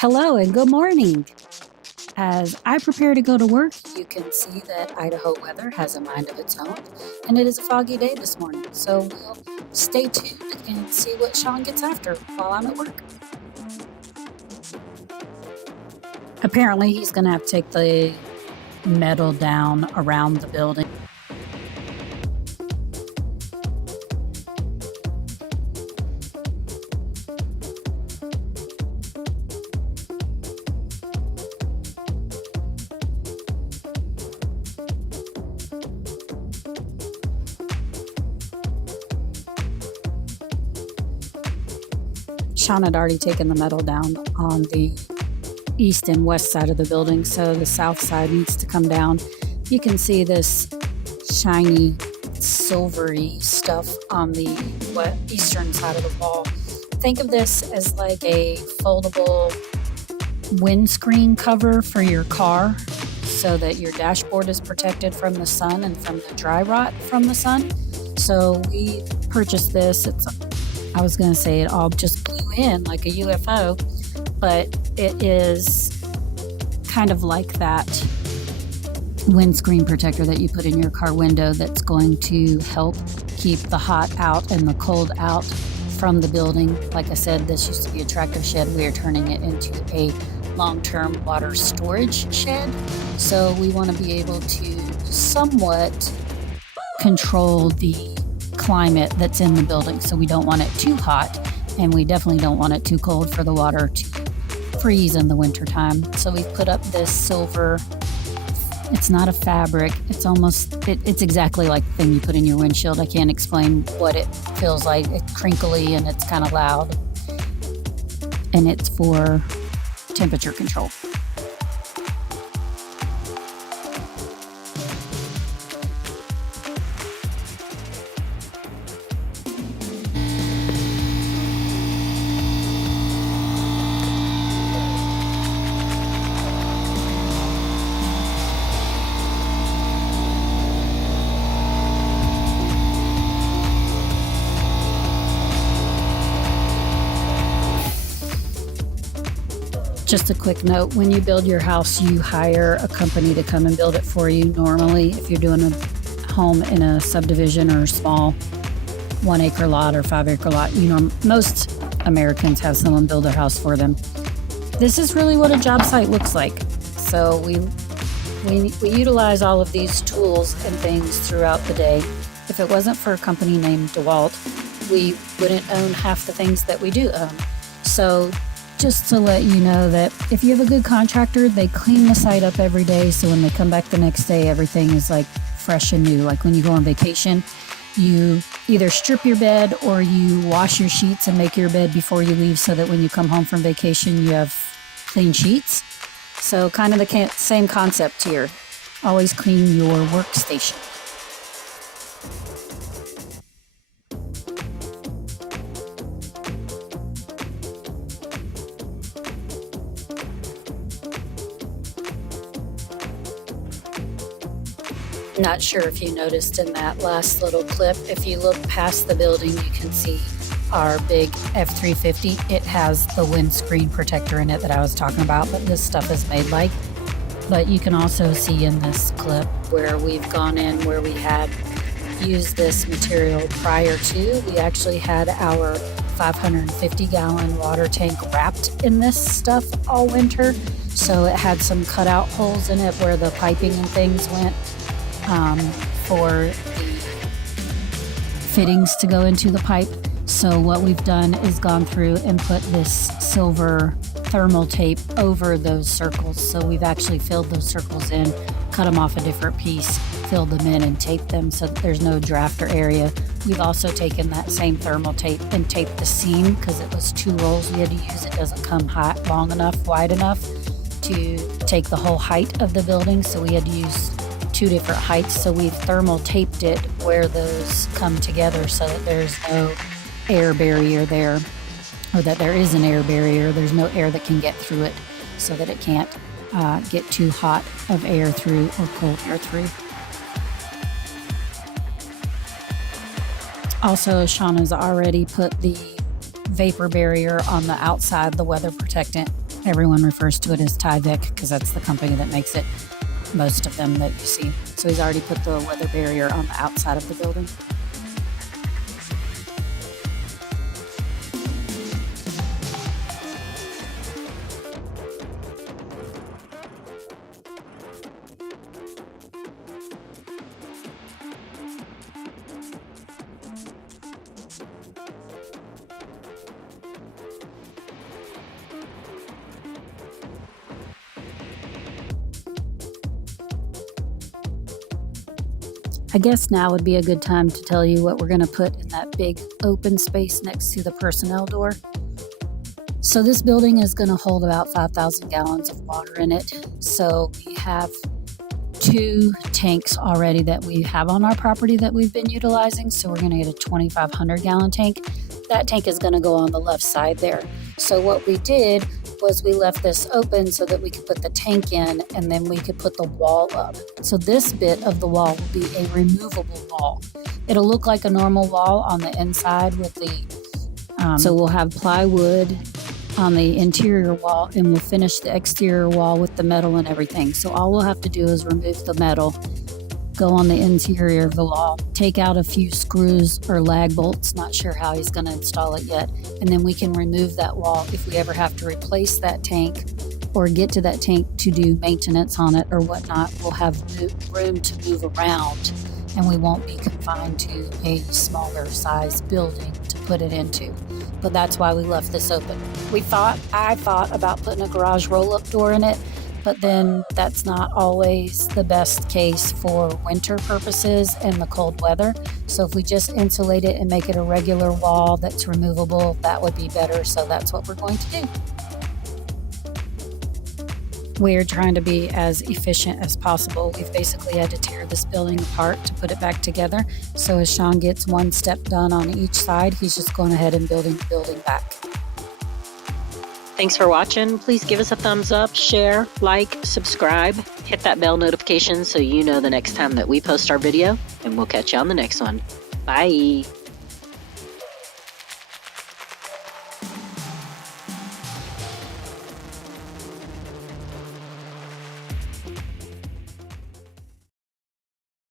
Hello and good morning. As I prepare to go to work, you can see that Idaho weather has a mind of its own, and it is a foggy day this morning. So we'll stay tuned and see what Sean gets after while I'm at work. Apparently, he's going to have to take the metal down around the building. Sean had already taken the metal down on the east and west side of the building, so the south side needs to come down. You can see this shiny, silvery stuff on the eastern side of the wall. Think of this as like a foldable windscreen cover for your car so that your dashboard is protected from the sun and from the dry rot from the sun. So we purchased this. I was going to say it all just blew in like a UFO, but it is kind of like that windscreen protector that you put in your car window that's going to help keep the hot out and the cold out from the building. Like I said, this used to be a tractor shed. We are turning it into a long-term water storage shed. So we want to be able to somewhat control the climate that's in the building. So we don't want it too hot, and we definitely don't want it too cold for the water to freeze in the wintertime. So we've put up this silver, it's not a fabric, it's exactly like the thing you put in your windshield. I can't explain what it feels like. It's crinkly and it's kind of loud, and it's for temperature control. Just a quick note, when you build your house, you hire a company to come and build it for you. Normally, if you're doing a home in a subdivision or a small 1 acre lot or 5 acre lot, most Americans have someone build their house for them. This is really what a job site looks like. So we utilize all of these tools and things throughout the day. If it wasn't for a company named DeWalt, we wouldn't own half the things that we do own. So just to let you know that if you have a good contractor, they clean the site up every day. So when they come back the next day, everything is like fresh and new. Like when you go on vacation, you either strip your bed or you wash your sheets and make your bed before you leave so that when you come home from vacation, you have clean sheets. So kind of the same concept here. Always clean your workstation. Not sure if you noticed in that last little clip, if you look past the building, you can see our big F350. It has the windscreen protector in it that I was talking about, but this stuff is made like. But you can also see in this clip where we've gone in where we had used this material prior to. We actually had our 550-gallon water tank wrapped in this stuff all winter. So it had some cutout holes in it where the piping and things went. For the fittings to go into the pipe. So what we've done is gone through and put this silver thermal tape over those circles. So we've actually filled those circles in, cut them off a different piece, filled them in and taped them so that there's no drafter area. We've also taken that same thermal tape and taped the seam because it was 2 rolls we had to use. It doesn't come long enough, wide enough to take the whole height of the building. So we had to use 2 different heights, so we've thermal taped it where those come together so that there's no air barrier there, or that there is an air barrier. There's no air that can get through it so that it can't get too hot of air through or cold air through. Also, Sean has already put the vapor barrier on the outside, the weather protectant, Everyone refers to it as Tyvek because that's the company that makes it, most of them that you see. So he's already put the weather barrier on the outside of the building. I guess now would be a good time to tell you what we're going to put in that big open space next to the personnel door. So this building is going to hold about 5,000 gallons of water in it. So we have 2 tanks already that we have on our property that we've been utilizing. So we're going to get a 2,500 gallon tank. That tank is going to go on the left side there. So what we did was we left this open so that we could put the tank in and then we could put the wall up. So this bit of the wall will be a removable wall. It'll look like a normal wall on the inside with the, so we'll have plywood on the interior wall and we'll finish the exterior wall with the metal and everything. So all we'll have to do is remove the metal, go on the interior of the wall, take out a few screws or lag bolts, not sure how he's going to install it yet, and then we can remove that wall if we ever have to replace that tank or get to that tank to do maintenance on it or whatnot. We'll have room to move around and we won't be confined to a smaller size building to put it into. But that's why we left this open. I thought about putting a garage roll-up door in it, but then that's not always the best case for winter purposes and the cold weather. So if we just insulate it and make it a regular wall that's removable, that would be better. So that's what we're going to do. We're trying to be as efficient as possible. We've basically had to tear this building apart to put it back together. So as Sean gets one step done on each side, he's just going ahead and building the building back. Thanks for watching. Please give us a thumbs up, share, like, subscribe, hit that bell notification so you know the next time that we post our video, and we'll catch you on the next one. Bye.